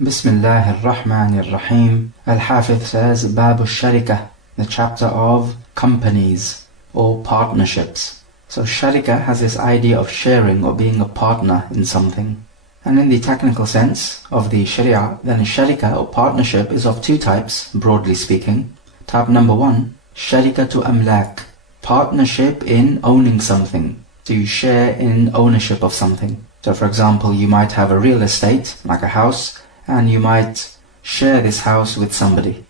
Bismillahir Rahmanir Rahim. Al-Hafidh says, Babu Sharika, the chapter of companies or partnerships. So Sharika has this idea of sharing or being a partner in something. And in the technical sense of the Sharia, then a Sharika or partnership is of two types, broadly speaking. Type number one, Sharikatu Amlak, partnership in owning something. So you share in ownership of something. So for example, you might have a real estate, like a house, and you might share this house with somebody.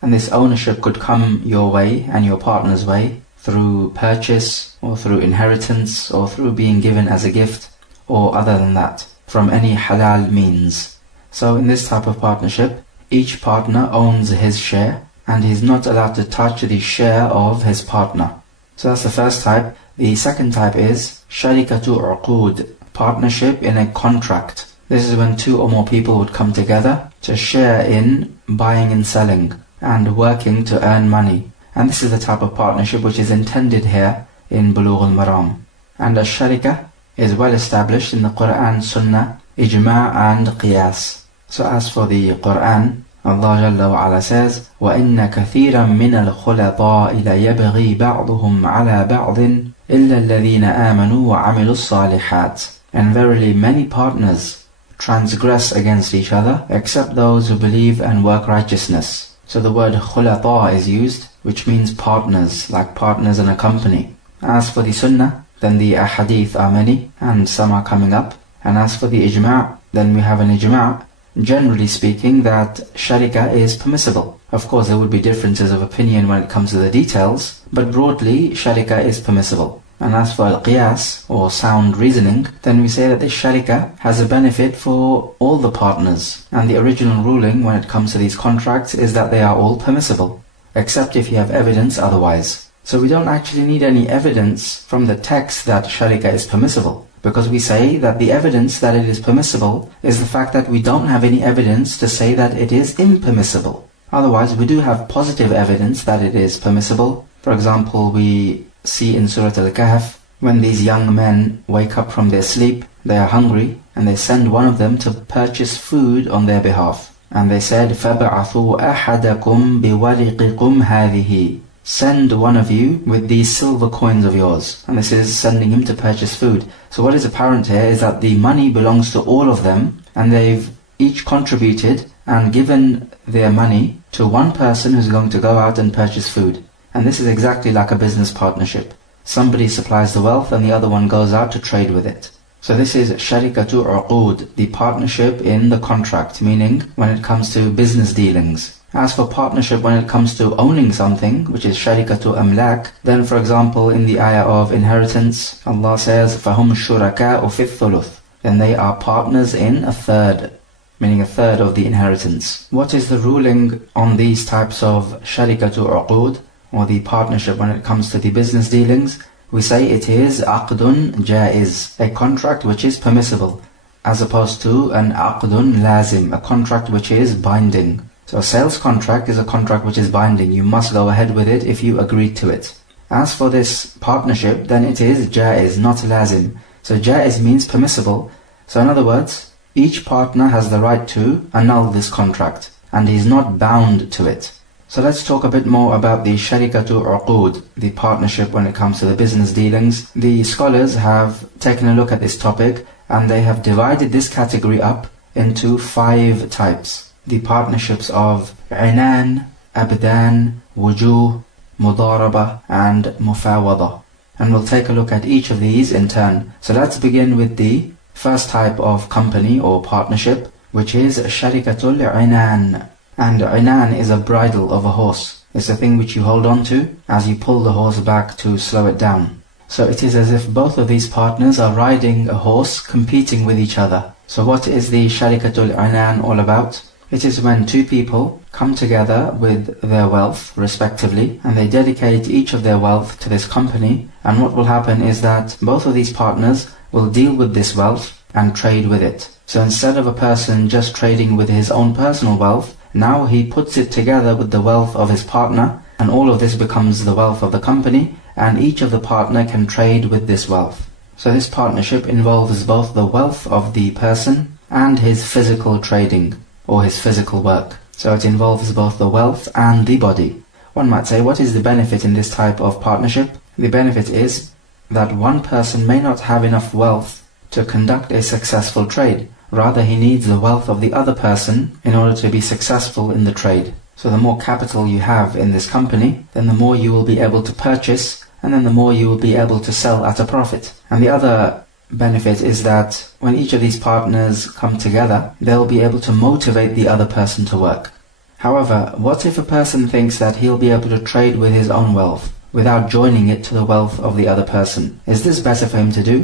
And this ownership could come your way and your partner's way through purchase or through inheritance or through being given as a gift or other than that, from any halal means. So in this type of partnership, each partner owns his share and he's not allowed to touch the share of his partner. So that's the first type. The second type is Sharikatu Uqud, partnership in a contract. This is when two or more people would come together to share in buying and selling and working to earn money. And this is the type of partnership which is intended here in Bulugh al-Maram. And a sharika is well established in the Quran, Sunnah, Ijma' and Qiyas. So as for the Quran, Allah Jalla wa Ala says, وَإِنَّ كَثِيرًا مِنَ الْخُلَطَاءِ لَيَبْغِي بَعْضُهُمْ عَلَى بَعْضٍ إِلَّا الَّذِينَ آمَنُوا وَعَمِلُوا الصَّالِحَاتِ. And verily many partners transgress against each other, except those who believe and work righteousness. So the word khulata is used, which means partners, like partners in a company. As for the sunnah, then the ahadith are many, and some are coming up. And as for the ijma', then we have an ijma', generally speaking, that sharika is permissible. Of course, there would be differences of opinion when it comes to the details, but broadly, sharika is permissible. And as for al-qiyas, or sound reasoning, then we say that this sharika has a benefit for all the partners. And the original ruling when it comes to these contracts is that they are all permissible, except if you have evidence otherwise. So we don't actually need any evidence from the text that sharika is permissible, because we say that the evidence that it is permissible is the fact that we don't have any evidence to say that it is impermissible. Otherwise, we do have positive evidence that it is permissible. For example, we see in Surah Al-Kahf, when these young men wake up from their sleep, they are hungry, and they send one of them to purchase food on their behalf. And they said, فَبَعَثُوا أَحَدَكُمْ بِوَرِقِكُمْ هَذِهِ. Send one of you with these silver coins of yours. And this is sending him to purchase food. So what is apparent here is that the money belongs to all of them, and they've each contributed and given their money to one person who's going to go out and purchase food. And this is exactly like a business partnership. Somebody supplies the wealth and the other one goes out to trade with it. So this is Sharikatu Uqud, the partnership in the contract, meaning when it comes to business dealings. As for partnership when it comes to owning something, which is Sharikatu Amlak, then for example in the ayah of inheritance, Allah says, فَهُمْ شُرَكَاءُ فِي الثُّلُثِ. Then they are partners in a third, meaning a third of the inheritance. What is the ruling on these types of Sharikatu Uqud, or the partnership when it comes to the business dealings? We say it is aqdun jaiz, a contract which is permissible, as opposed to an aqdun lazim, a contract which is binding. So a sales contract is a contract which is binding. You must go ahead with it if you agreed to it. As for this partnership, then it is jaiz, not lazim. So jaiz means permissible. So in other words, each partner has the right to annul this contract, and he is not bound to it. So let's talk a bit more about the Sharikatu Uqud, the partnership when it comes to the business dealings. The scholars have taken a look at this topic and they have divided this category up into 5 types. The partnerships of inaan, abdan, wujuh, mudaraba and mufaawadah. And we'll take a look at each of these in turn. So let's begin with the first type of company or partnership, which is Sharikatul inaan. And inaan is a bridle of a horse. It's a thing which you hold on to as you pull the horse back to slow it down. So it is as if both of these partners are riding a horse competing with each other. So what is the Sharikatul inaan all about? It is when two people come together with their wealth respectively, and they dedicate each of their wealth to this company, and what will happen is that both of these partners will deal with this wealth and trade with it. So instead of a person just trading with his own personal wealth, now he puts it together with the wealth of his partner, and all of this becomes the wealth of the company, and each of the partner can trade with this wealth. So this partnership involves both the wealth of the person and his physical trading. or his physical work. So it involves both the wealth and the body. One might say, what is the benefit in this type of partnership? The benefit is that one person may not have enough wealth to conduct a successful trade. Rather, he needs the wealth of the other person in order to be successful in the trade. So the more capital you have in this company, then the more you will be able to purchase, and then the more you will be able to sell at a profit. And the other benefit is that when each of these partners come together, they'll be able to motivate the other person to work. However, what if a person thinks that he'll be able to trade with his own wealth without joining it to the wealth of the other person? Is this better for him to do?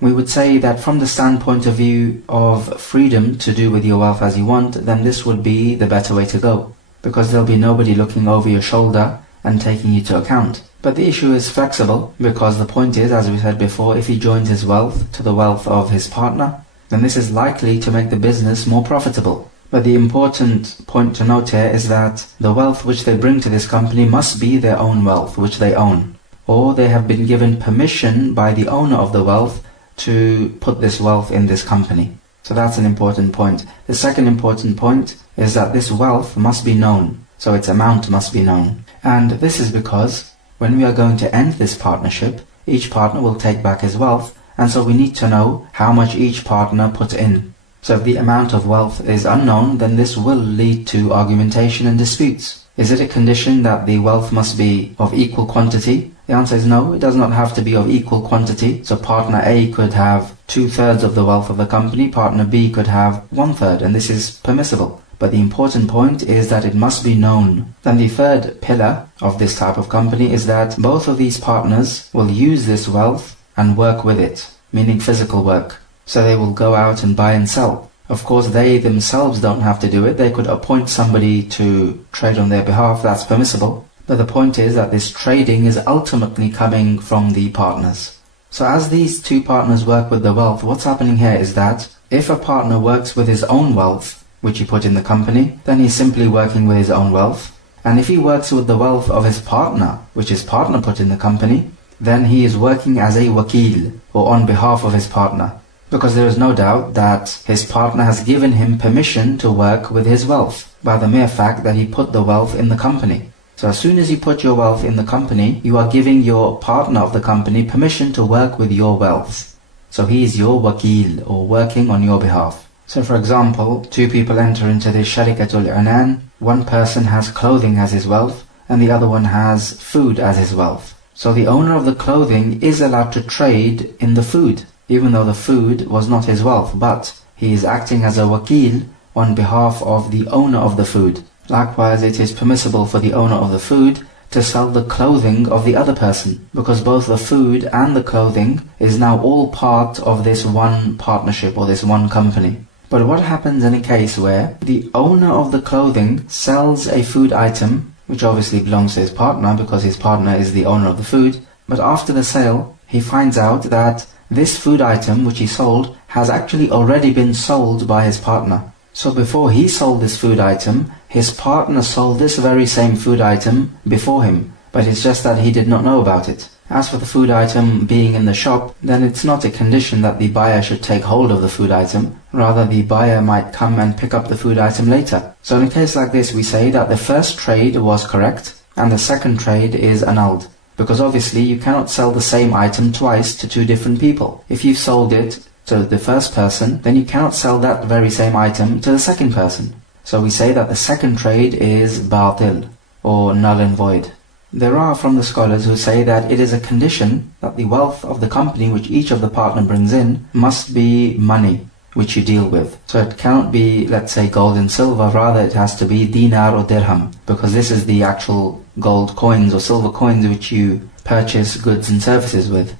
We would say that from the standpoint of view of freedom to do with your wealth as you want, then this would be the better way to go, because there'll be nobody looking over your shoulder and taking you to account. But the issue is flexible, because the point is, as we said before, if he joins his wealth to the wealth of his partner, then this is likely to make the business more profitable. But the important point to note here is that the wealth which they bring to this company must be their own wealth, which they own, or they have been given permission by the owner of the wealth to put this wealth in this company. So that's an important point. The second important point is that this wealth must be known, so its amount must be known. And this is because when we are going to end this partnership, each partner will take back his wealth, and so we need to know how much each partner put in. So if the amount of wealth is unknown, then this will lead to argumentation and disputes. Is it a condition that the wealth must be of equal quantity? The answer is no, it does not have to be of equal quantity. So partner A could have 2/3 of the wealth of the company, partner B could have 1/3, and this is permissible. But the important point is that it must be known. Then the third pillar of this type of company is that both of these partners will use this wealth and work with it, meaning physical work. So they will go out and buy and sell. Of course, they themselves don't have to do it. They could appoint somebody to trade on their behalf. That's permissible. But the point is that this trading is ultimately coming from the partners. So as these two partners work with the wealth, what's happening here is that if a partner works with his own wealth, which he put in the company, then he's simply working with his own wealth. And if he works with the wealth of his partner, which his partner put in the company, then he is working as a wakil, or on behalf of his partner. Because there is no doubt that his partner has given him permission to work with his wealth by the mere fact that he put the wealth in the company. So as soon as you put your wealth in the company, you are giving your partner of the company permission to work with your wealth. So he is your wakil, or working on your behalf. So for example, two people enter into the Sharikatul Inaan. One person has clothing as his wealth, and the other one has food as his wealth. So the owner of the clothing is allowed to trade in the food, even though the food was not his wealth, but he is acting as a wakil on behalf of the owner of the food. Likewise, it is permissible for the owner of the food to sell the clothing of the other person, because both the food and the clothing is now all part of this one partnership or this one company. But what happens in a case where the owner of the clothing sells a food item, which obviously belongs to his partner because his partner is the owner of the food, but after the sale he finds out that this food item which he sold has actually already been sold by his partner. So before he sold this food item, his partner sold this very same food item before him, but it's just that he did not know about it. As for the food item being in the shop, then it's not a condition that the buyer should take hold of the food item. Rather, the buyer might come and pick up the food item later. So in a case like this, we say that the first trade was correct and the second trade is annulled. Because obviously you cannot sell the same item twice to two different people. If you've sold it to the first person, then you cannot sell that very same item to the second person. So we say that the second trade is batil, or null and void. There are from the scholars who say that it is a condition that the wealth of the company which each of the partner brings in must be money which you deal with. So it cannot be, let's say, gold and silver, rather it has to be dinar or dirham, because this is the actual gold coins or silver coins which you purchase goods and services with.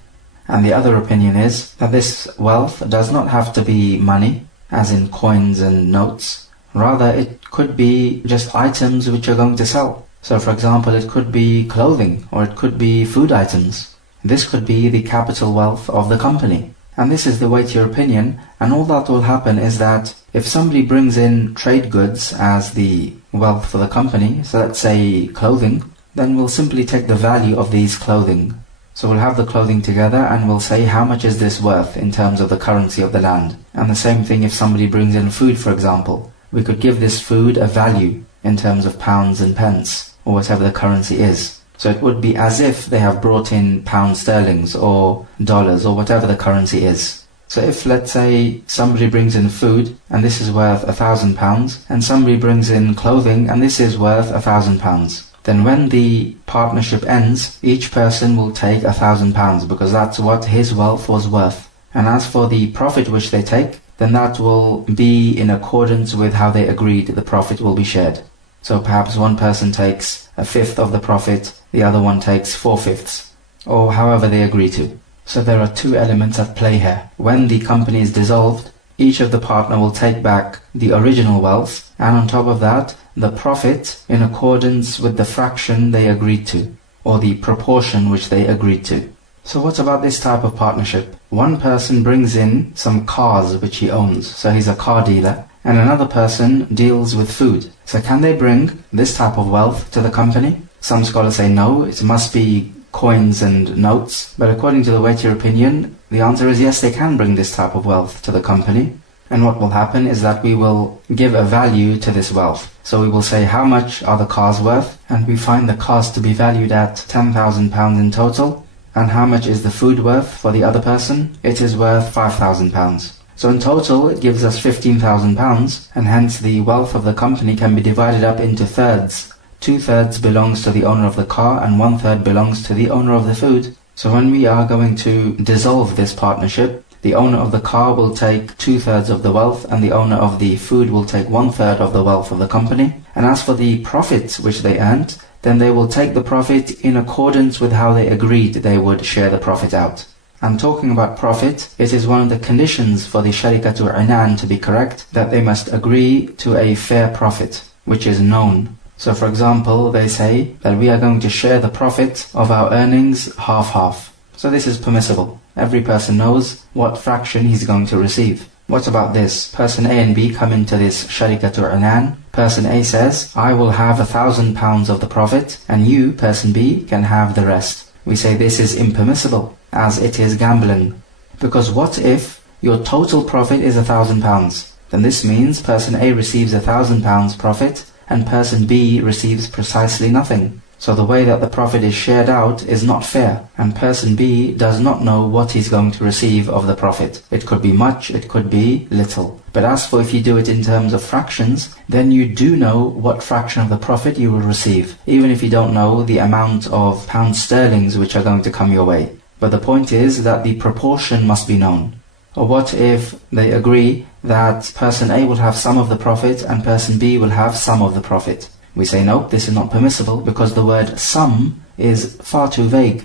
And the other opinion is that this wealth does not have to be money, as in coins and notes. Rather, it could be just items which you're going to sell. So for example, it could be clothing, or it could be food items. This could be the capital wealth of the company. And this is the weightier opinion, and all that will happen is that if somebody brings in trade goods as the wealth for the company, so let's say clothing, then we'll simply take the value of these clothing. So we'll have the clothing together and we'll say how much is this worth in terms of the currency of the land. And the same thing if somebody brings in food, for example. we could give this food a value in terms of pounds and pence, or whatever the currency is. So it would be as if they have brought in pounds sterlings or dollars or whatever the currency is. So if, let's say, somebody brings in food and this is worth £1,000, and somebody brings in clothing and this is worth £1,000, then when the partnership ends, each person will take £1,000 because that's what his wealth was worth. And as for the profit which they take, then that will be in accordance with how they agreed the profit will be shared. So perhaps one person takes a fifth of the profit, the other one takes 4/5, or however they agree to. So there are two elements at play here. When the company is dissolved, each of the partner will take back the original wealth, and on top of that, the profit in accordance with the fraction they agreed to, or the proportion which they agreed to. So what about this type of partnership? One person brings in some cars which he owns, so he's a car dealer, and another person deals with food. So can they bring this type of wealth to the company? Some scholars say no, it must be coins and notes, but according to the weightier opinion, the answer is yes, they can bring this type of wealth to the company. And what will happen is that we will give a value to this wealth. So we will say how much are the cars worth, and we find the cars to be valued at £10,000 in total. And how much is the food worth for the other person? It is worth £5,000. So in total it gives us £15,000, and hence the wealth of the company can be divided up into thirds. 2/3 belongs to the owner of the car and 1/3 belongs to the owner of the food. So when we are going to dissolve this partnership, the owner of the car will take 2/3 of the wealth and the owner of the food will take 1/3 of the wealth of the company. And as for the profits which they earned, then they will take the profit in accordance with how they agreed they would share the profit out. And talking about profit, it is one of the conditions for the Sharikatul Inaan to be correct, that they must agree to a fair profit, which is known. So for example, they say that we are going to share the profit of our earnings half-half. So this is permissible. Every person knows what fraction he's going to receive. What about this? Person A and B come into this Sharikatul Inaan. Person A says, I will have £1,000 of the profit, and you, person B, can have the rest. We say this is impermissible, as it is gambling. Because what if your total profit is £1,000? Then this means person A receives £1,000 profit, and person B receives precisely nothing. So the way that the profit is shared out is not fair, and person B does not know what he's going to receive of the profit. It could be much, it could be little. But as for if you do it in terms of fractions, then you do know what fraction of the profit you will receive, even if you don't know the amount of pounds sterlings which are going to come your way. But the point is that the proportion must be known. Or what if they agree that person A will have some of the profit and person B will have some of the profit? We say no, this is not permissible because the word some is far too vague,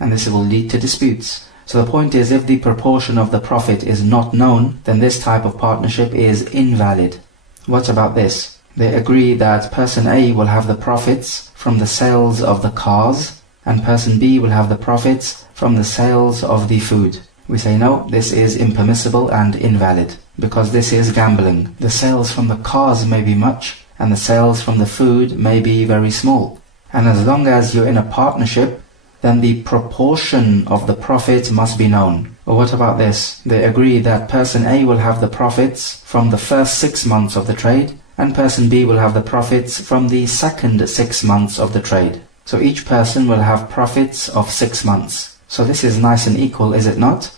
and this will lead to disputes. So the point is, if the proportion of the profit is not known, then this type of partnership is invalid. What about this? They agree that person A will have the profits from the sales of the cars, and person B will have the profits from the sales of the food. We say no, this is impermissible and invalid, because this is gambling. The sales from the cars may be much, and the sales from the food may be very small. And as long as you're in a partnership, then the proportion of the profit must be known. Or what about this? They agree that person A will have the profits from the first 6 months of the trade, and person B will have the profits from the second 6 months of the trade. So each person will have profits of 6 months. So this is nice and equal, is it not?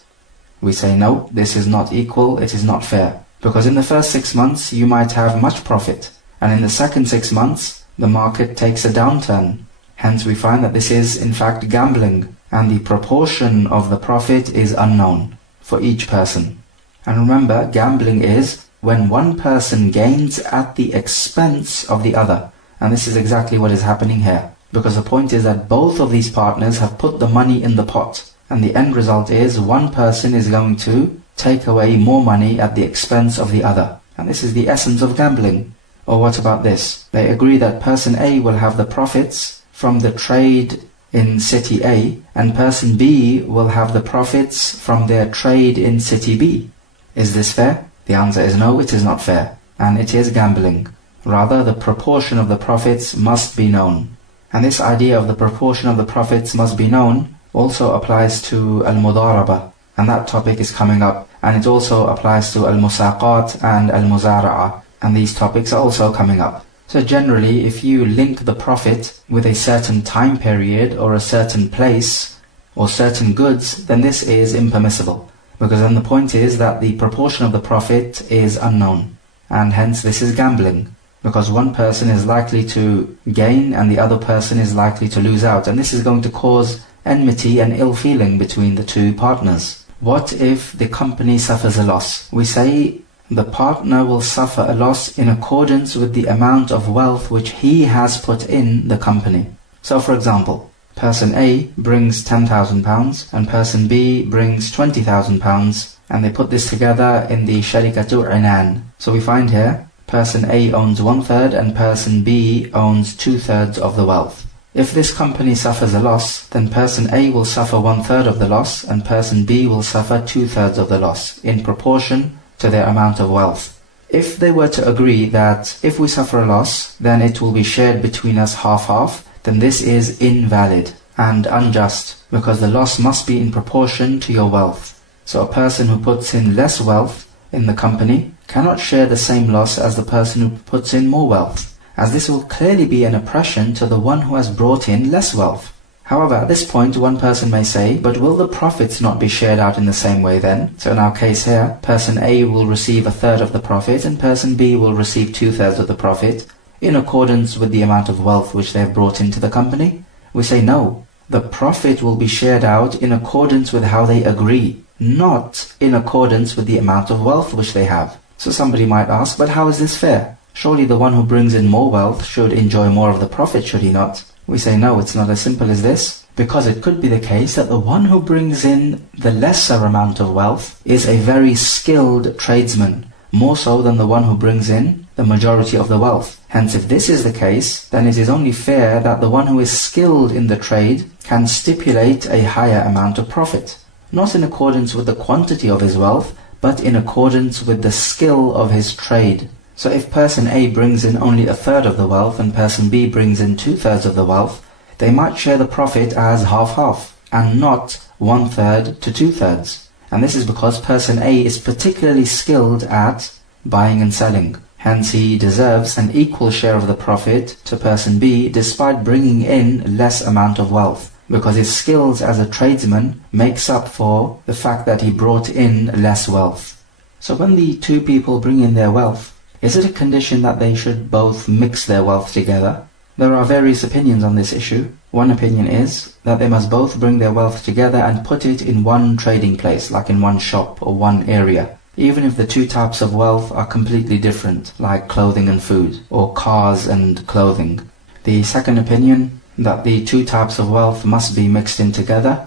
We say no, this is not equal, it is not fair. Because in the first 6 months you might have much profit, and in the second 6 months the market takes a downturn. Hence we find that this is in fact gambling, and the proportion of the profit is unknown for each person. And remember, gambling is when one person gains at the expense of the other. And this is exactly what is happening here. Because the point is that both of these partners have put the money in the pot, and the end result is one person is going to take away more money at the expense of the other. And this is the essence of gambling. Or what about this? They agree that person A will have the profits from the trade in city A, and person B will have the profits from their trade in city B. Is this fair? The answer is no, it is not fair, and it is gambling. Rather, the proportion of the profits must be known. And this idea of the proportion of the profits must be known also applies to al-mudaraba, and that topic is coming up, and it also applies to al-musaqat and al-muzara'a, and these topics are also coming up. So generally, if you link the profit with a certain time period or a certain place or certain goods, then this is impermissible, because then the point is that the proportion of the profit is unknown, and hence this is gambling, because one person is likely to gain and the other person is likely to lose out, and this is going to cause enmity and ill feeling between the two partners. What if the company suffers a loss? We say the partner will suffer a loss in accordance with the amount of wealth which he has put in the company. So for example, person A brings £10,000 and person B brings £20,000, and they put this together in the Sharikatul Inaan. So we find here person A owns 1/3 and person B owns 2/3 of the wealth. If this company suffers a loss, then person A will suffer 1/3 of the loss and person B will suffer 2/3 of the loss in proportion to their amount of wealth. If they were to agree that if we suffer a loss, then it will be shared between us half-half, then this is invalid and unjust, because the loss must be in proportion to your wealth. So a person who puts in less wealth in the company cannot share the same loss as the person who puts in more wealth, as this will clearly be an oppression to the one who has brought in less wealth. However, at this point one person may say, but will the profits not be shared out in the same way then? So in our case here, person A will receive 1/3 of the profit and person B will receive 2/3 of the profit, in accordance with the amount of wealth which they have brought into the company? We say no. The profit will be shared out in accordance with how they agree, not in accordance with the amount of wealth which they have. So somebody might ask, but how is this fair? Surely the one who brings in more wealth should enjoy more of the profit, should he not? We say no, it's not as simple as this, because it could be the case that the one who brings in the lesser amount of wealth is a very skilled tradesman, more so than the one who brings in the majority of the wealth. Hence, if this is the case, then it is only fair that the one who is skilled in the trade can stipulate a higher amount of profit, not in accordance with the quantity of his wealth, but in accordance with the skill of his trade. So if person A brings in only 1/3 of the wealth and person B brings in 2/3 of the wealth, they might share the profit as half-half, and not 1/3 to 2/3. And this is because person A is particularly skilled at buying and selling. Hence he deserves an equal share of the profit to person B despite bringing in less amount of wealth, because his skills as a tradesman makes up for the fact that he brought in less wealth. So when the two people bring in their wealth, is it a condition that they should both mix their wealth together? There are various opinions on this issue. One opinion is that they must both bring their wealth together and put it in one trading place, like in one shop or one area, even if the two types of wealth are completely different, like clothing and food, or cars and clothing. The second opinion, that the two types of wealth must be mixed in together,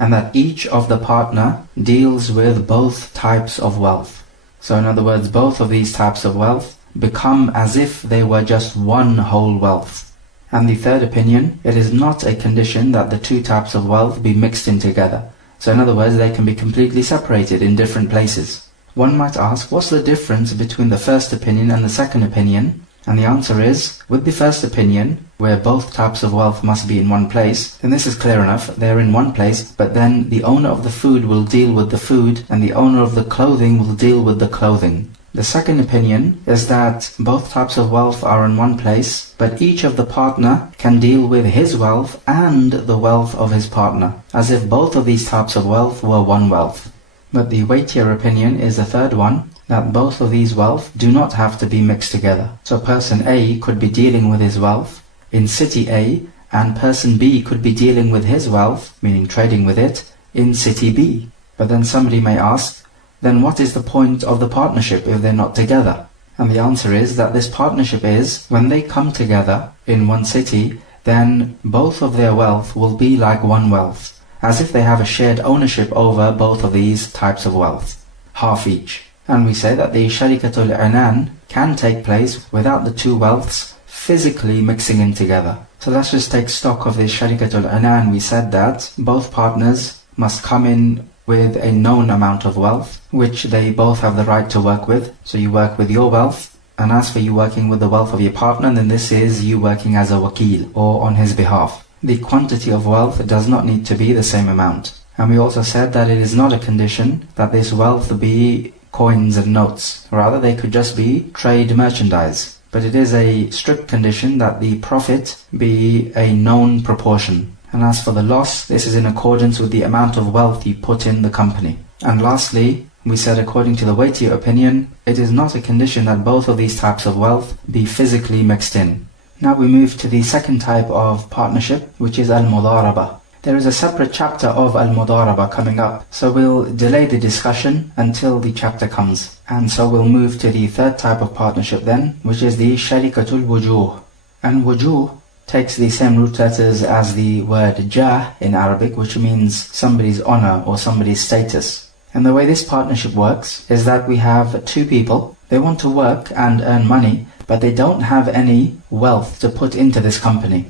and that each of the partner deals with both types of wealth. So in other words, both of these types of wealth become as if they were just one whole wealth. And the third opinion, it is not a condition that the two types of wealth be mixed in together. So in other words, they can be completely separated in different places. One might ask, what's the difference between the first opinion and the second opinion? And the answer is, with the first opinion, where both types of wealth must be in one place, then this is clear enough, they're in one place, but then the owner of the food will deal with the food, and the owner of the clothing will deal with the clothing. The second opinion is that both types of wealth are in one place, but each of the partner can deal with his wealth and the wealth of his partner, as if both of these types of wealth were one wealth. But the weightier opinion is the third one, that both of these wealth do not have to be mixed together. So person A could be dealing with his wealth in city A, and person B could be dealing with his wealth, meaning trading with it, in city B. But then somebody may ask, then what is the point of the partnership if they're not together? And the answer is that this partnership is, when they come together in one city, then both of their wealth will be like one wealth, as if they have a shared ownership over both of these types of wealth, half each. And we say that the Sharikatul Inaan can take place without the two wealths physically mixing in together. So let's just take stock of the Sharikatul Inaan. We said that both partners must come in with a known amount of wealth, which they both have the right to work with. So you work with your wealth, and as for you working with the wealth of your partner, then this is you working as a wakil, or on his behalf. The quantity of wealth does not need to be the same amount. And we also said that it is not a condition that this wealth be coins and notes. Rather, they could just be trade merchandise. But it is a strict condition that the profit be a known proportion. And as for the loss, this is in accordance with the amount of wealth you put in the company. And lastly, we said according to the weightier opinion, it is not a condition that both of these types of wealth be physically mixed in. Now we move to the second type of partnership, which is al-mudaraba. There is a separate chapter of al-mudaraba coming up, so we'll delay the discussion until the chapter comes. And so we'll move to the third type of partnership then, which is the Sharikatul Wujuh. And wujuh takes the same root letters as the word jah in Arabic, which means somebody's honor or somebody's status. And the way this partnership works is that we have two people. They want to work and earn money, but they don't have any wealth to put into this company.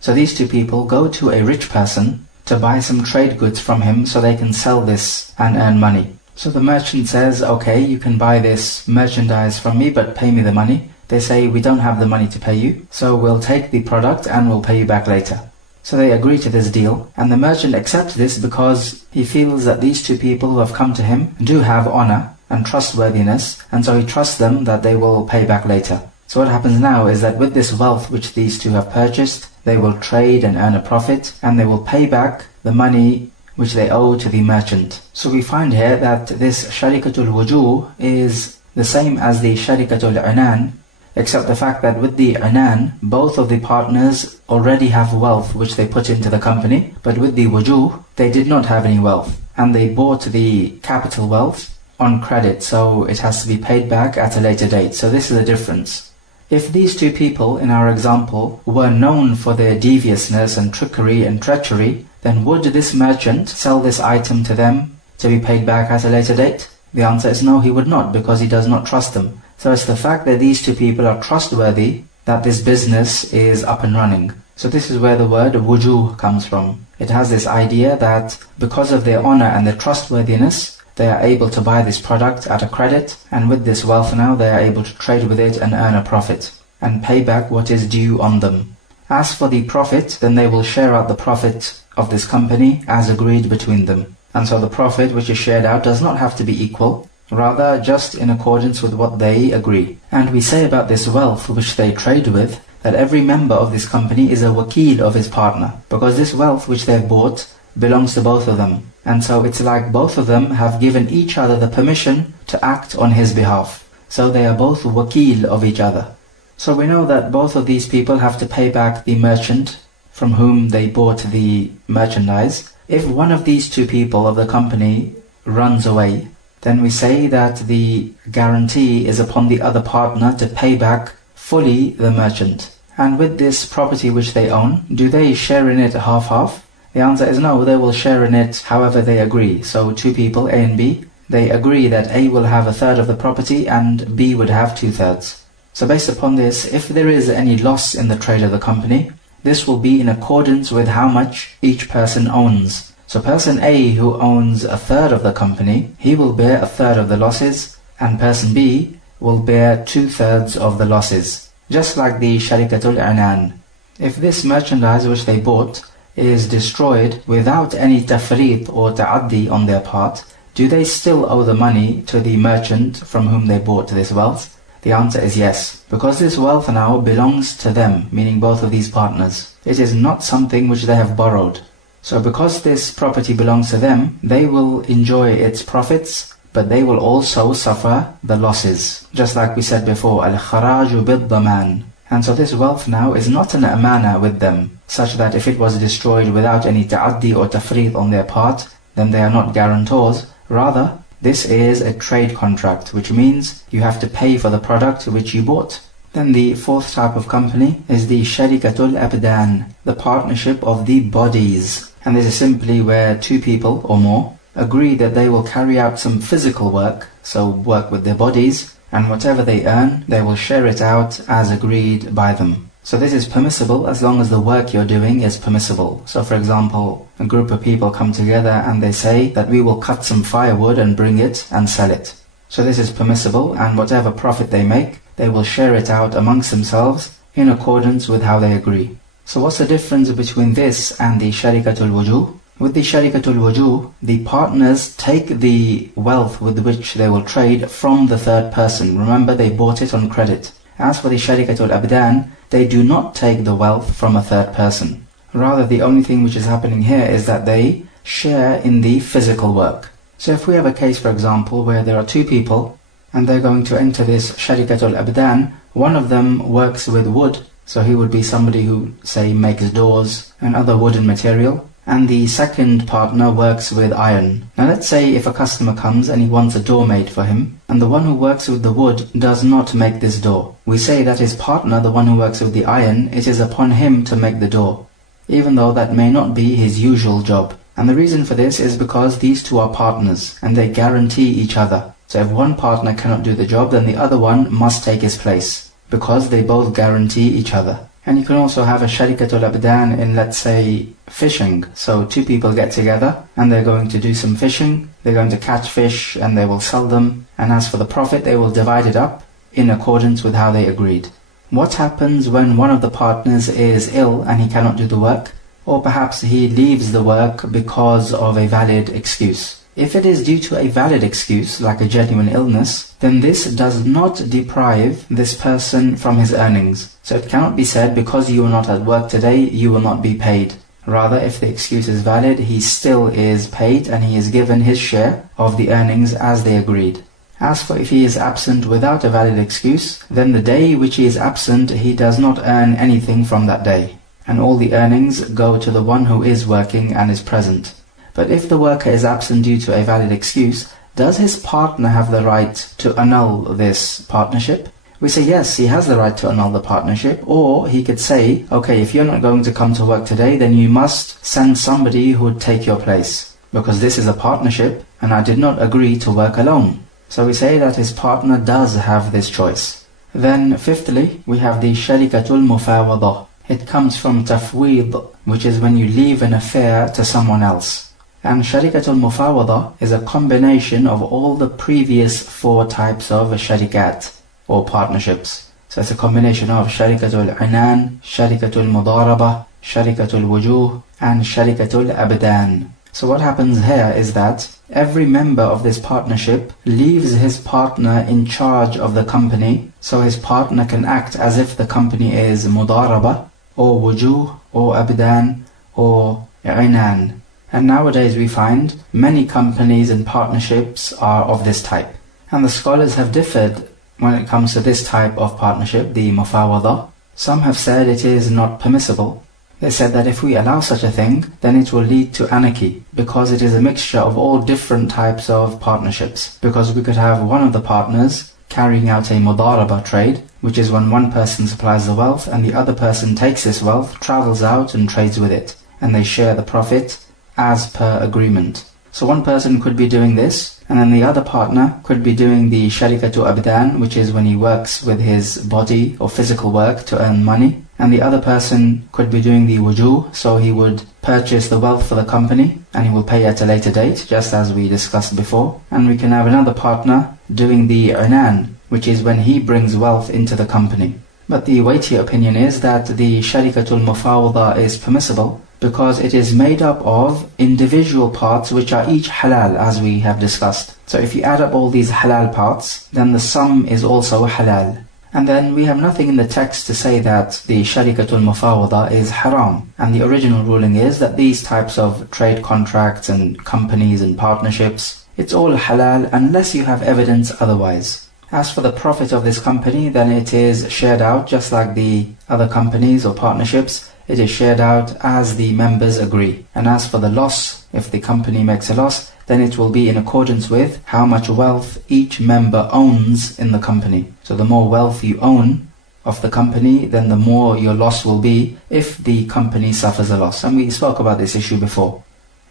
So these two people go to a rich person to buy some trade goods from him so they can sell this and earn money. So the merchant says, okay, you can buy this merchandise from me, but pay me the money. They say, we don't have the money to pay you, so we'll take the product and we'll pay you back later. So they agree to this deal, and the merchant accepts this because he feels that these two people who have come to him do have honor and trustworthiness, and so he trusts them that they will pay back later. So what happens now is that with this wealth which these two have purchased, they will trade and earn a profit, and they will pay back the money which they owe to the merchant. So we find here that this Sharikatul Wujuh is the same as the Sharikatul Inaan, except the fact that with the inaan, both of the partners already have wealth which they put into the company, but with the wujuh, they did not have any wealth, and they bought the capital wealth on credit, so it has to be paid back at a later date. So this is the difference. If these two people in our example were known for their deviousness and trickery and treachery, then would this merchant sell this item to them to be paid back at a later date? The answer is no, he would not, because he does not trust them. So it's the fact that these two people are trustworthy that this business is up and running. So this is where the word wujuh comes from. It has this idea that because of their honor and their trustworthiness, they are able to buy this product at a credit, and with this wealth now they are able to trade with it and earn a profit, and pay back what is due on them. As for the profit, then they will share out the profit of this company as agreed between them. And so the profit which is shared out does not have to be equal, rather just in accordance with what they agree. And we say about this wealth which they trade with, that every member of this company is a wakil of his partner, because this wealth which they've bought belongs to both of them. And so it's like both of them have given each other the permission to act on his behalf. So they are both wakil of each other. So we know that both of these people have to pay back the merchant from whom they bought the merchandise. If one of these two people of the company runs away, then we say that the guarantee is upon the other partner to pay back fully the merchant. And with this property which they own, do they share in it half-half? The answer is no, they will share in it however they agree. So two people, A and B, they agree that A will have a third of the property and B would have 2/3. So based upon this, if there is any loss in the trade of the company, this will be in accordance with how much each person owns. So person A, who owns a third of the company, he will bear a third of the losses, and person B will bear 2/3 of the losses. Just like the Sharikatul Inaan. If this merchandise which they bought is destroyed without any tafreet or ta'addi on their part, do they still owe the money to the merchant from whom they bought this wealth? The answer is yes, because this wealth now belongs to them, meaning both of these partners. It is not something which they have borrowed. So because this property belongs to them, they will enjoy its profits, but they will also suffer the losses. Just like we said before, al-kharaju bid-daman. And so this wealth now is not an amana with them, such that if it was destroyed without any ta'addi or tafreet on their part, then they are not guarantors. Rather, this is a trade contract, which means you have to pay for the product which you bought. Then the fourth type of company is the Sharikatul Abdan, the partnership of the bodies. And this is simply where two people or more agree that they will carry out some physical work, so work with their bodies, and whatever they earn, they will share it out as agreed by them. So this is permissible as long as the work you're doing is permissible. So for example, a group of people come together and they say that we will cut some firewood and bring it and sell it. So this is permissible, and whatever profit they make, they will share it out amongst themselves in accordance with how they agree. So what's the difference between this and the Sharikatul Wujuh? With the Sharikatul Wujuh, the partners take the wealth with which they will trade from the third person. Remember, they bought it on credit. As for the Sharikatul Abdan, they do not take the wealth from a third person. Rather, the only thing which is happening here is that they share in the physical work. So if we have a case, for example, where there are two people and they're going to enter this Sharikatul Abdan, one of them works with wood, so he would be somebody who, say, makes doors and other wooden material, and the second partner works with iron. Now let's say if a customer comes and he wants a door made for him, and the one who works with the wood does not make this door. We say that his partner, the one who works with the iron, it is upon him to make the door, even though that may not be his usual job. And the reason for this is because these two are partners, and they guarantee each other. So if one partner cannot do the job, then the other one must take his place, because they both guarantee each other. And you can also have a Sharikatul Abdan in, let's say, fishing. So two people get together and they're going to do some fishing. They're going to catch fish and they will sell them. And as for the profit, they will divide it up in accordance with how they agreed. What happens when one of the partners is ill and he cannot do the work? Or perhaps he leaves the work because of a valid excuse. If it is due to a valid excuse, like a genuine illness, then this does not deprive this person from his earnings. So it cannot be said, because you are not at work today, you will not be paid. Rather, if the excuse is valid, he still is paid and he is given his share of the earnings as they agreed. As for if he is absent without a valid excuse, then the day which he is absent, he does not earn anything from that day, and all the earnings go to the one who is working and is present. But if the worker is absent due to a valid excuse, does his partner have the right to annul this partnership? We say yes, he has the right to annul the partnership, or he could say, okay, if you're not going to come to work today, then you must send somebody who would take your place, because this is a partnership and I did not agree to work alone. So we say that his partner does have this choice. Then fifthly, we have the Sharikatul Mufa. It comes from tafweed, which is when you leave an affair to someone else. And Sharikatul Mufa is a combination of all the previous four types of sharikat, or partnerships. So it's a combination of Sharikatul inaan, Sharikatul mudarabah, Sharikatul wujuh, and Sharikatul abdan. So what happens here is that every member of this partnership leaves his partner in charge of the company, so his partner can act as if the company is mudarabah, or wujuh, or abdan, or inaan. And nowadays we find many companies and partnerships are of this type. And the scholars have differed when it comes to this type of partnership, the mufaawadah. Some have said it is not permissible. They said that if we allow such a thing, then it will lead to anarchy, because it is a mixture of all different types of partnerships. Because we could have one of the partners carrying out a mudarabah trade, which is when one person supplies the wealth and the other person takes this wealth, travels out and trades with it, and they share the profit as per agreement. So one person could be doing this, and then the other partner could be doing the Sharikatu Abdan, which is when he works with his body or physical work to earn money. And the other person could be doing the wujuh, so he would purchase the wealth for the company, and he will pay at a later date, just as we discussed before. And we can have another partner doing the inaan, which is when he brings wealth into the company. But the weightier opinion is that the Sharikatul Mufa is permissible, because it is made up of individual parts which are each halal, as we have discussed. So if you add up all these halal parts, then the sum is also halal. And then we have nothing in the text to say that the Sharikatul Mufa is haram. And the original ruling is that these types of trade contracts and companies and partnerships, it's all halal unless you have evidence otherwise. As for the profit of this company, then it is shared out just like the other companies or partnerships. It is shared out as the members agree. And as for the loss, if the company makes a loss, then it will be in accordance with how much wealth each member owns in the company. So the more wealth you own of the company, then the more your loss will be if the company suffers a loss. And we spoke about this issue before.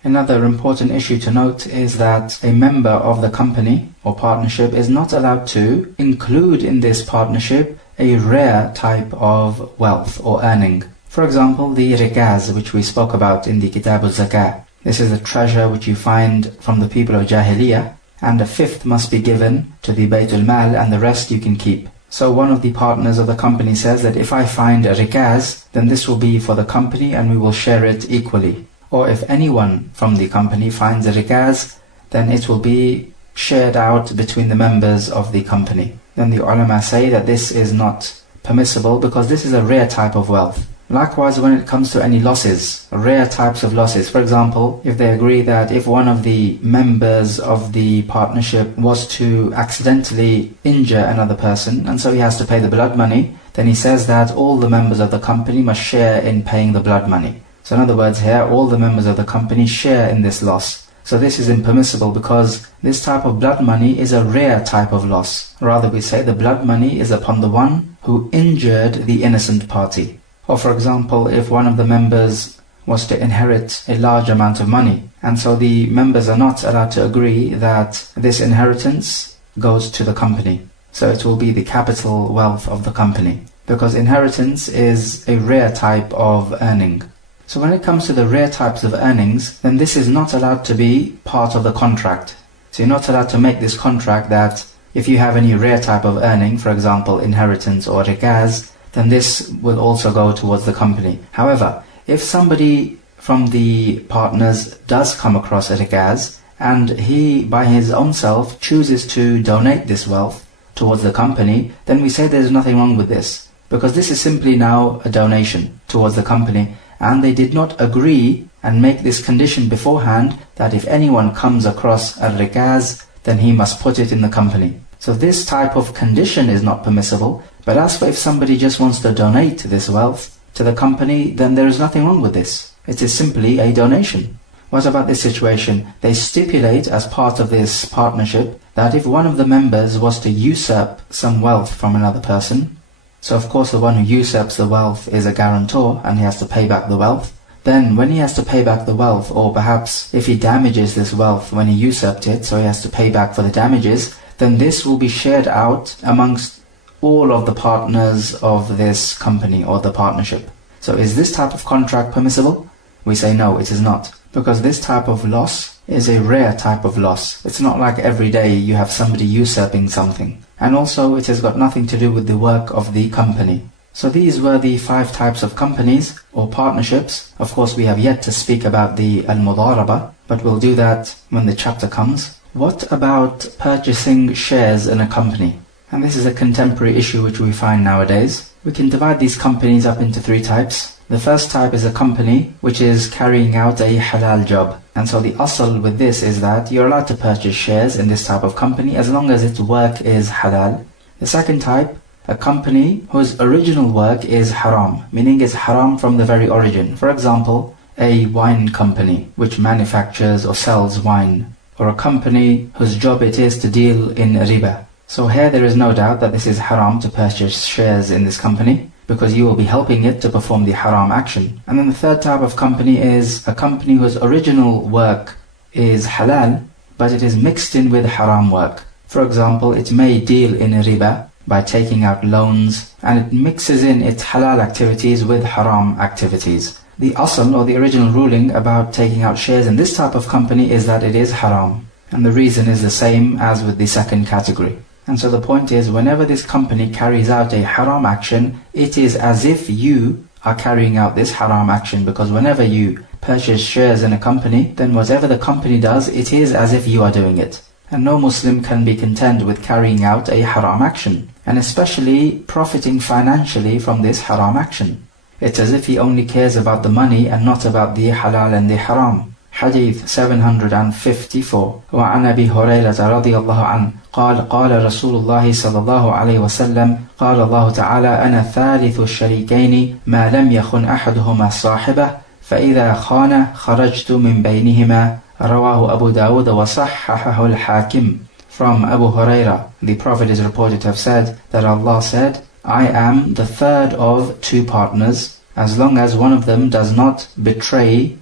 Another important issue to note is that a member of the company or partnership is not allowed to include in this partnership a rare type of wealth or earning. For example, the rikaz, which we spoke about in the Kitab al-Zakah. This is a treasure which you find from the people of Jahiliyyah, and a fifth must be given to the Baytul Mal and the rest you can keep. So one of the partners of the company says that if I find a rikaz, then this will be for the company and we will share it equally. or if anyone from the company finds a rikaz, then it will be shared out between the members of the company. Then the ulama say that this is not permissible because this is a rare type of wealth. Likewise, when it comes to any losses, rare types of losses, for example, if they agree that if one of the members of the partnership was to accidentally injure another person, and so he has to pay the blood money, then he says that all the members of the company must share in paying the blood money. So in other words here, all the members of the company share in this loss. So this is impermissible because this type of blood money is a rare type of loss. Rather, we say the blood money is upon the one who injured the innocent party. Or for example, if one of the members was to inherit a large amount of money, and so the members are not allowed to agree that this inheritance goes to the company. So it will be the capital wealth of the company, because inheritance is a rare type of earning. So when it comes to the rare types of earnings, then this is not allowed to be part of the contract. So you're not allowed to make this contract that if you have any rare type of earning, for example inheritance or rikaz, then this will also go towards the company. However, if somebody from the partners does come across a rikaz, and he by his own self chooses to donate this wealth towards the company, then we say there's nothing wrong with this, because this is simply now a donation towards the company, and they did not agree and make this condition beforehand that if anyone comes across a rikaz, then he must put it in the company. So this type of condition is not permissible. But as for if somebody just wants to donate this wealth to the company, then there is nothing wrong with this. It is simply a donation. What about this situation? They stipulate as part of this partnership that if one of the members was to usurp some wealth from another person, so of course the one who usurps the wealth is a guarantor and he has to pay back the wealth, then when he has to pay back the wealth, or perhaps if he damages this wealth when he usurped it, so he has to pay back for the damages, then this will be shared out amongst all of the partners of this company or the partnership. So is this type of contract permissible? We say no, it is not, because this type of loss is a rare type of loss. It's not like every day you have somebody usurping something. And also it has got nothing to do with the work of the company. So these were the 5 types of companies or partnerships. Of course we have yet to speak about the al-mudaraba, but we'll do that when the chapter comes. What about purchasing shares in a company? And this is a contemporary issue which we find nowadays. We can divide these companies up into 3 types. The first type is a company which is carrying out a halal job. And so the asl with this is that you're allowed to purchase shares in this type of company as long as its work is halal. The second type, a company whose original work is haram, meaning it's haram from the very origin. For example, a wine company which manufactures or sells wine, or a company whose job it is to deal in riba. So here there is no doubt that this is haram to purchase shares in this company, because you will be helping it to perform the haram action. And then the third type of company is a company whose original work is halal, but it is mixed in with haram work. For example, it may deal in riba by taking out loans, and it mixes in its halal activities with haram activities. The asl or the original ruling about taking out shares in this type of company is that it is haram. And the reason is the same as with the second category. And so the point is, whenever this company carries out a haram action, it is as if you are carrying out this haram action, because whenever you purchase shares in a company, then whatever the company does, it is as if you are doing it. And no Muslim can be content with carrying out a haram action, and especially profiting financially from this haram action. It's as if he only cares about the money and not about the halal and the haram. Hadith 754. وعن أبي هريرة رضي الله عنه قال قال رسول الله صلى الله عليه وسلم قال الله تعالى أنا ثالث الشريكين ما لم يخن أحدهما صاحبه فإذا خان خرجت من بينهما. رواه أبو داود وصححه الحاكم. From Abu Hurairah, the Prophet is reported to have said that Allah said, I am the third of 2 partners, as long as one of them does not betray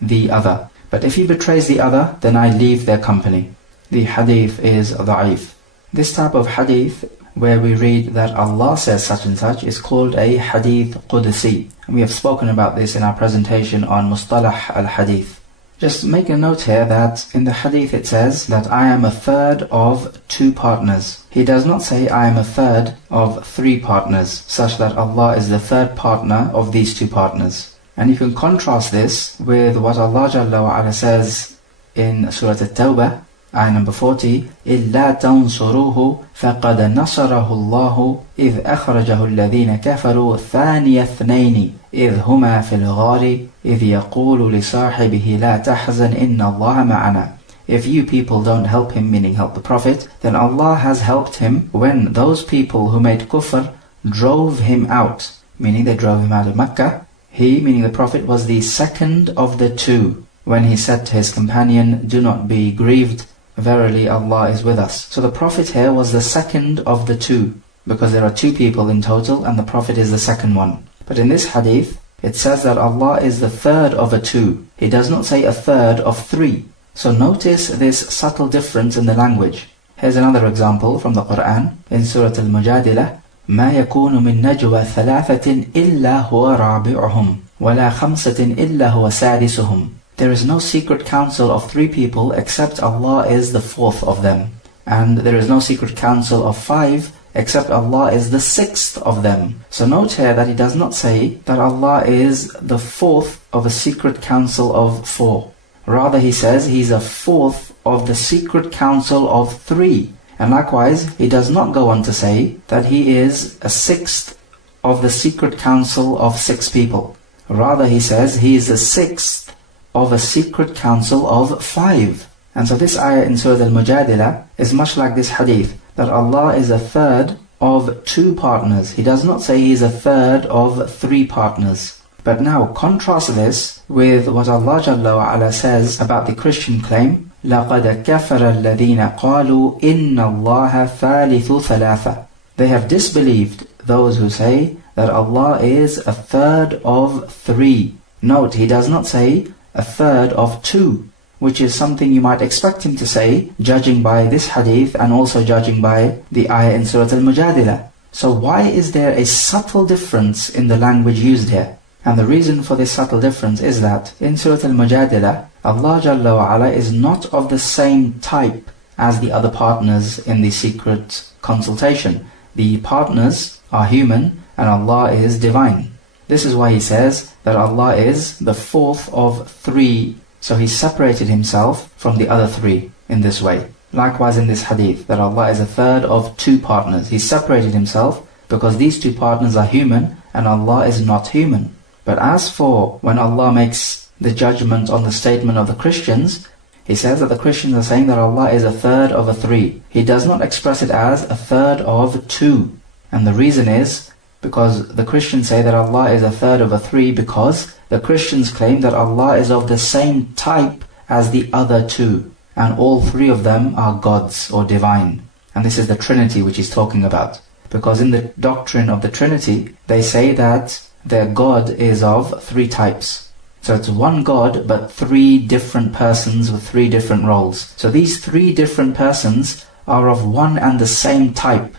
the other. But if he betrays the other, then I leave their company. The hadith is da'if. This type of hadith, where we read that Allah says such and such, is called a hadith qudsi. And we have spoken about this in our presentation on Mustalah al-Hadith. Just make a note here that in the hadith it says that I am a third of 2 partners. He does not say I am a third of 3 partners, such that Allah is the third partner of these 2 partners. And you can contrast this with what Allah Jalla wa Ala says in Surah At-Tawbah, ayah number 40, إِلَّا تَنْصُرُوهُ فَقَدْ نَصَرَهُ اللَّهُ إِذْ أَخْرَجَهُ الَّذِينَ كَفَرُوا ثَانِيَ اثْنَيْنِ إِذْ هُمَا فِي الْغَارِ إِذْ يَقُولُ لِصَاحِبِهِ لَا تَحْزَنْ إِنَّ اللَّهَ مَعَنَا. If you people don't help him, meaning help the Prophet, then Allah has helped him when those people who made kufr drove him out, meaning they drove him out of Mecca. He, meaning the Prophet, was the second of the two when he said to his companion, do not be grieved, verily Allah is with us. So the Prophet here was the second of the two, because there are two people in total and the Prophet is the second one. But in this hadith, it says that Allah is the third of a two. He does not say a third of three. So notice this subtle difference in the language. Here's another example from the Quran in Surah Al-Mujadilah. ما يكون من نجوى ثلاثة إلا هو رابعهم ولا خمسة إلا هو سادسهم. There is no secret council of three people except Allah is the fourth of them. And there is no secret council of five except Allah is the sixth of them. So note here that he does not say that Allah is the fourth of a secret council of four. Rather he says he's a fourth of the secret council of three. And likewise, he does not go on to say that he is a sixth of the secret council of six people. Rather he says he is a sixth of a secret council of five. And so this ayah in Surah Al-Mujadilah is much like this hadith, that Allah is a third of two partners. He does not say he is a third of three partners. But now contrast this with what Allah Jalla wa Ala says about the Christian claim, لَقَدْ كَفَرَ الَّذِينَ قَالُوا إِنَّ اللَّهَ ثَالِثُ ثَلَاثَةٍ. They have disbelieved those who say that Allah is a third of three. Note, he does not say a third of two, which is something you might expect him to say, judging by this hadith and also judging by the ayah in Surah Al-Mujadilah. So why is there a subtle difference in the language used here? And the reason for this subtle difference is that in Surah Al-Mujadilah, Allah Jalla wa Ala is not of the same type as the other partners in the secret consultation. The partners are human and Allah is divine. This is why he says that Allah is the fourth of three. So he separated himself from the other three in this way. Likewise in this hadith, that Allah is a third of two partners. He separated himself because these two partners are human and Allah is not human. But as for when Allah makes the judgment on the statement of the Christians, he says that the Christians are saying that Allah is a third of a three. He does not express it as a third of two. And the reason is because the Christians say that Allah is a third of a three because the Christians claim that Allah is of the same type as the other two. And all three of them are gods or divine. And this is the Trinity which he's talking about. Because in the doctrine of the Trinity, they say that their God is of three types. So it's one God, but three different persons with three different roles. So these three different persons are of one and the same type,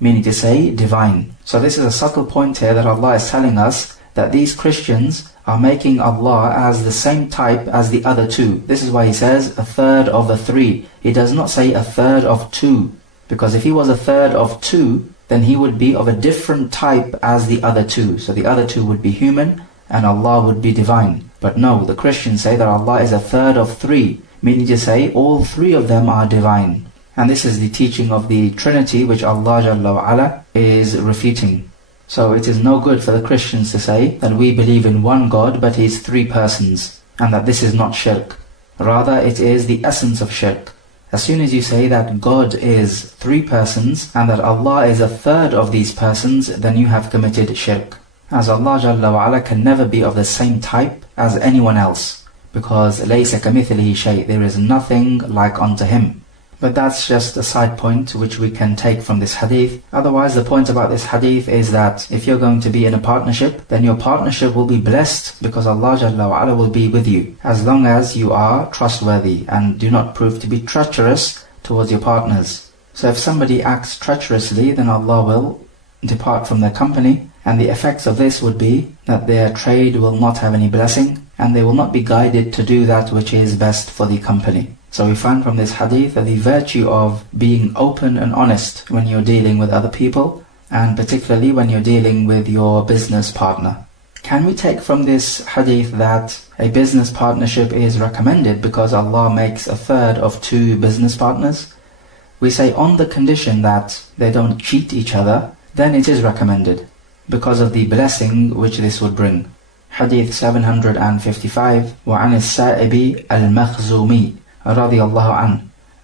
meaning to say, divine. So this is a subtle point here that Allah is telling us that these Christians are making Allah as the same type as the other two. This is why he says a third of the three. He does not say a third of two, because if he was a third of two, then he would be of a different type as the other two. So the other two would be human and Allah would be divine. But no, the Christians say that Allah is a third of three, meaning to say all three of them are divine. And this is the teaching of the Trinity which Allah Jalla wa Ala is refuting. So it is no good for the Christians to say that we believe in one God but He is three persons, and that this is not shirk. Rather, it is the essence of shirk. As soon as you say that God is three persons and that Allah is a third of these persons, then you have committed shirk. As Allah Jalla wa Ala can never be of the same type as anyone else, because لَيْسَ كَمِثْلِهِ شَيْءٍ, there is nothing like unto Him. But that's just a side point which we can take from this hadith. Otherwise, the point about this hadith is that if you're going to be in a partnership, then your partnership will be blessed because Allah Jalla wa Ala will be with you, as long as you are trustworthy and do not prove to be treacherous towards your partners. So if somebody acts treacherously, then Allah will depart from their company, and the effects of this would be that their trade will not have any blessing, and they will not be guided to do that which is best for the company. So we find from this hadith that the virtue of being open and honest when you're dealing with other people, and particularly when you're dealing with your business partner. Can we take from this hadith that a business partnership is recommended because Allah makes a third of two business partners? We say on the condition that they don't cheat each other, then it is recommended because of the blessing which this would bring. Hadith 755 وعن السائب المخزومي رضي الله عنه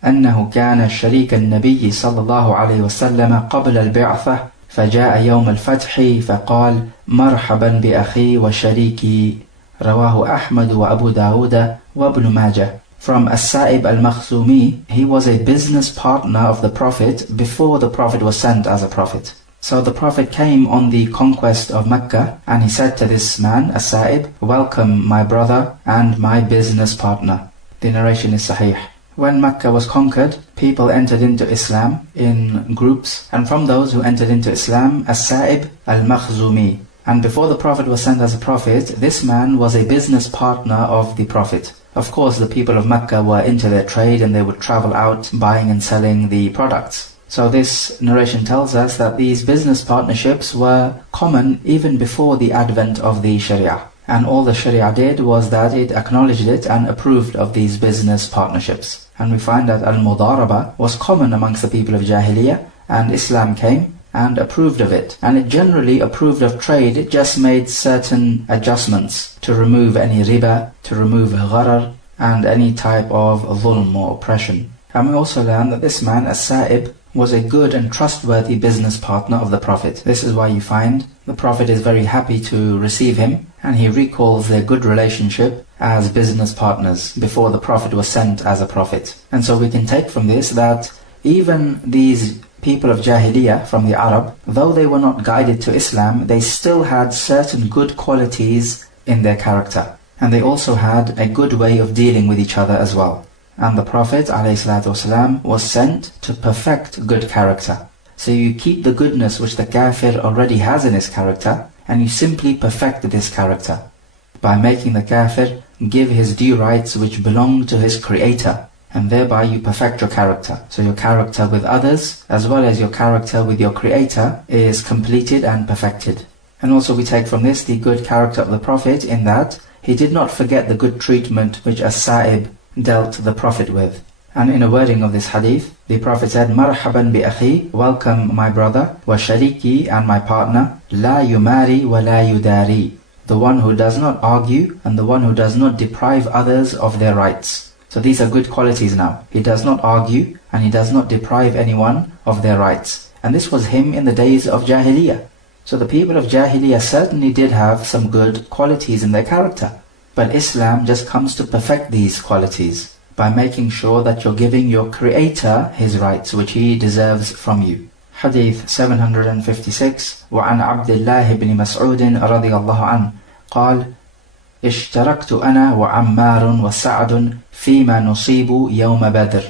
أنه كان شريك النبي صلى الله عليه وسلم قبل البعثة فجاء يوم الفتح فقال مرحبا بأخي وشريكي رواه أحمد وأبو داود وابن ماجه. From As-Sa'ib al-Makhzumi, he was a business partner of the Prophet before the Prophet was sent as a Prophet. So the Prophet came on the conquest of Mecca and he said to this man, As-Sa'ib, welcome my brother and my business partner. The narration is sahih. When Mecca was conquered, people entered into Islam in groups, and from those who entered into Islam, As-Sa'ib al-Makhzumi. And before the Prophet was sent as a Prophet, this man was a business partner of the Prophet. Of course, the people of Mecca were into their trade and they would travel out buying and selling the products. So this narration tells us that these business partnerships were common even before the advent of the Sharia. And all the Sharia did was that it acknowledged it and approved of these business partnerships. And we find that al-mudaraba was common amongst the people of Jahiliyyah, and Islam came and approved of it. And it generally approved of trade, it just made certain adjustments to remove any riba, to remove gharar, and any type of dhulm or oppression. And we also learn that this man, As-Sa'ib, was a good and trustworthy business partner of the Prophet. This is why you find the Prophet is very happy to receive him, and he recalls their good relationship as business partners before the Prophet was sent as a Prophet. And so we can take from this that even these people of Jahiliyyah from the Arab, though they were not guided to Islam, they still had certain good qualities in their character. And they also had a good way of dealing with each other as well. And the Prophet ﷺ was sent to perfect good character. So you keep the goodness which the kafir already has in his character, and you simply perfect this character by making the kafir give his due rights which belong to his creator, and thereby you perfect your character. So your character with others, as well as your character with your creator, is completed and perfected. And also we take from this the good character of the Prophet in that he did not forget the good treatment which As-Sa'ib dealt the Prophet with. And in a wording of this hadith, the Prophet said, Marhaban bi akhi, welcome my brother, wa shariki, and my partner, la yumari wa la yudari, the one who does not argue and the one who does not deprive others of their rights. So these are good qualities now. He does not argue and he does not deprive anyone of their rights. And this was him in the days of Jahiliyyah. So the people of Jahiliyyah certainly did have some good qualities in their character. But Islam just comes to perfect these qualities by making sure that you're giving your creator his rights which he deserves from you. Hadith 756 وعن عبد الله بن مسعود رضي الله عنه قال اشتركت أنا وعمار وسعد فيما نصيب يوم بدر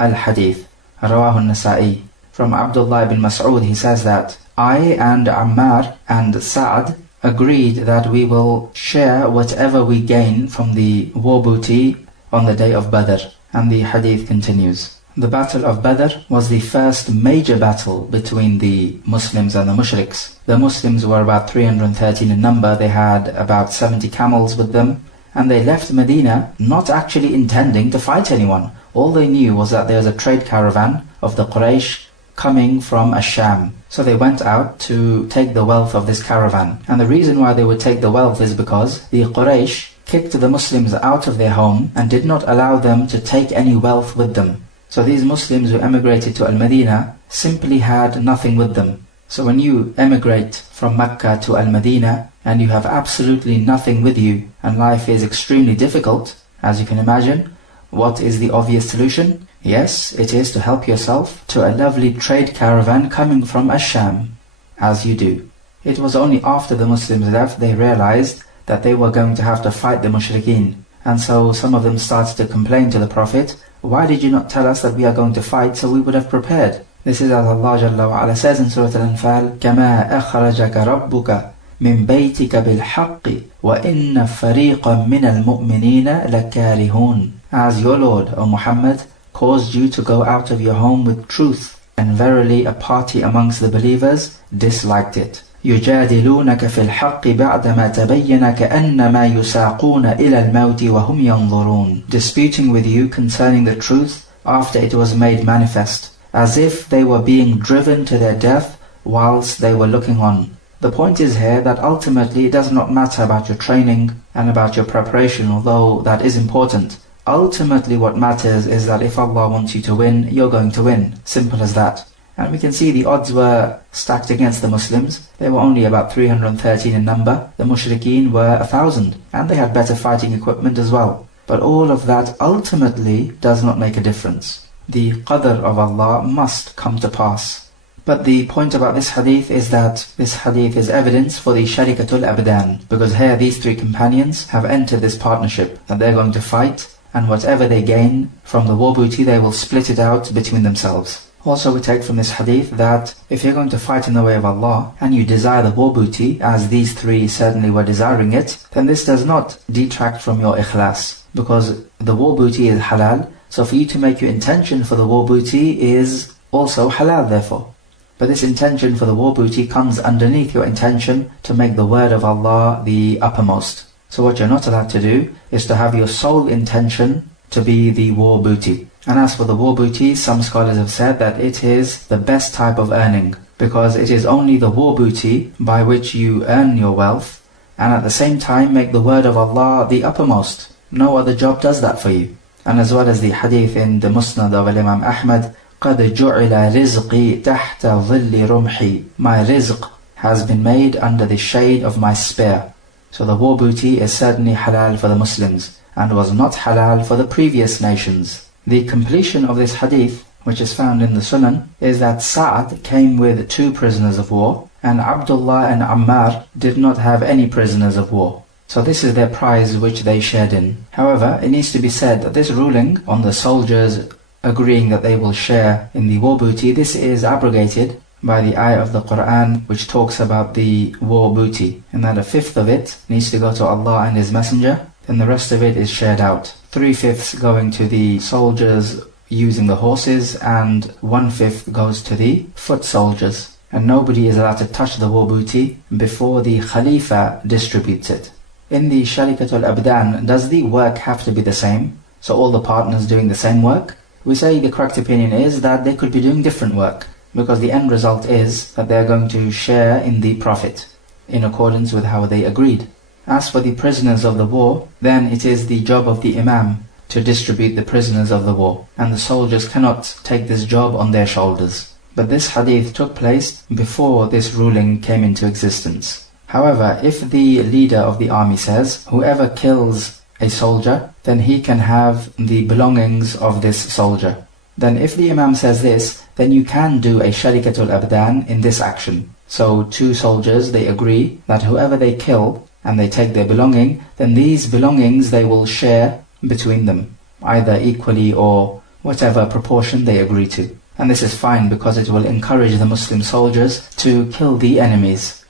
الحديث رواه النسائي. From Abdullah ibn Mas'ud, he says that I and Ammar and Sa'd agreed that we will share whatever we gain from the war booty on the day of Badr. And the hadith continues. The Battle of Badr was the first major battle between the Muslims and the Mushriks. The Muslims were about 313 in number, they had about 70 camels with them, and they left Medina not actually intending to fight anyone. All they knew was that there was a trade caravan of the Quraysh coming from Ash-Sham. So they went out to take the wealth of this caravan. And the reason why they would take the wealth is because the Quraysh kicked the Muslims out of their home and did not allow them to take any wealth with them. So these Muslims who emigrated to Al-Madinah simply had nothing with them. So when you emigrate from Mecca to Al-Madinah and you have absolutely nothing with you and life is extremely difficult, as you can imagine, what is the obvious solution? Yes, it is to help yourself to a lovely trade caravan coming from Ash-Sham, as you do. It was only after the Muslims left they realized that they were going to have to fight the mushrikeen. And so some of them started to complain to the Prophet, why did you not tell us that we are going to fight so we would have prepared? This is as Allah Jalla wa Ala says in Surah Al-Anfal, كَمَا أَخْرَجَكَ رَبُّكَ مِنْ بَيْتِكَ بِالْحَقِّ وَإِنَّ فَرِيقًا مِنَ الْمُؤْمِنِينَ لَكَارِهُونَ. As your Lord, O Muhammad, caused you to go out of your home with truth, and verily a party amongst the believers disliked it. يجادلونك في الحق بعدما تبين كأنما يساقون إلى الموت وهم ينظرون. Disputing with you concerning the truth after it was made manifest, as if they were being driven to their death whilst they were looking on. The point is here that ultimately it does not matter about your training and about your preparation, although that is important. Ultimately what matters is that if Allah wants you to win, you're going to win. Simple as that. And we can see the odds were stacked against the Muslims. They were only about 313 in number. The mushrikeen were 1,000, and they had better fighting equipment as well. But all of that ultimately does not make a difference. The qadr of Allah must come to pass. But the point about this hadith is that this hadith is evidence for the Sharikatul Abdan, because here these three companions have entered this partnership, that they're going to fight, and whatever they gain from the war booty they will split it out between themselves. Also we take from this hadith that if you're going to fight in the way of Allah and you desire the war booty, as these three certainly were desiring it, then this does not detract from your ikhlas, because the war booty is halal, so for you to make your intention for the war booty is also halal therefore. But this intention for the war booty comes underneath your intention to make the word of Allah the uppermost. So what you're not allowed to do is to have your sole intention to be the war booty. And as for the war booty, some scholars have said that it is the best type of earning, because it is only the war booty by which you earn your wealth, and at the same time make the word of Allah the uppermost. No other job does that for you. And as well as the hadith in the Musnad of Imam Ahmad, قَدْ جُعِلَ رِزْقِي تَحْتَ ظِلِّ رُمْحِي. My rizq has been made under the shade of my spear. So the war booty is certainly halal for the Muslims, and was not halal for the previous nations. The completion of this hadith, which is found in the Sunan, is that Sa'ad came with 2 prisoners of war, and Abdullah and Ammar did not have any prisoners of war. So this is their prize which they shared in. However, it needs to be said that this ruling on the soldiers agreeing that they will share in the war booty, this is abrogated by the ayah of the Quran which talks about the war booty, and that 1/5 of it needs to go to Allah and His Messenger, and the rest of it is shared out. 3/5 going to the soldiers using the horses, and 1/5 goes to the foot soldiers. And nobody is allowed to touch the war booty before the Khalifa distributes it. In the Sharikatul Abdan, does the work have to be the same? So all the partners doing the same work? We say the correct opinion is that they could be doing different work, because the end result is that they are going to share in the profit, in accordance with how they agreed. As for the prisoners of the war, then it is the job of the Imam to distribute the prisoners of the war, and the soldiers cannot take this job on their shoulders. But this hadith took place before this ruling came into existence. However, if the leader of the army says, whoever kills a soldier, then he can have the belongings of this soldier, then if the Imam says this, then you can do a Sharikatul Abdan in this action. So 2 soldiers, they agree that whoever they kill and they take their belonging, then these belongings they will share between them, either equally or whatever proportion they agree to. And this is fine because it will encourage the Muslim soldiers to kill the enemies.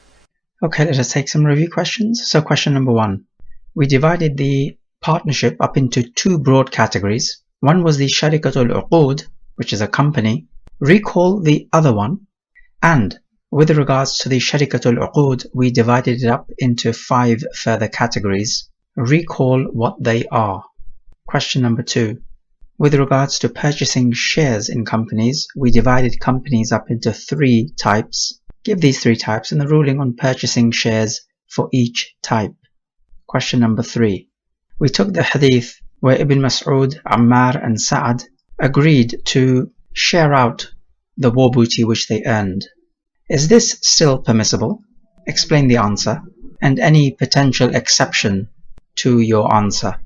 Okay, let us take some review questions. So question number 1. We divided the partnership up into 2 broad categories. One was the Sharikatul Uqud, which is a company. Recall the other one. And with regards to the Sharikatul Uqud, we divided it up into 5 further categories. Recall what they are. Question number 2. With regards to purchasing shares in companies, we divided companies up into 3 types. Give these 3 types and the ruling on purchasing shares for each type. Question number 3. We took the hadith where Ibn Mas'ud, Ammar and Sa'ad agreed to share out the war booty which they earned. Is this still permissible? Explain the answer and any potential exception to your answer.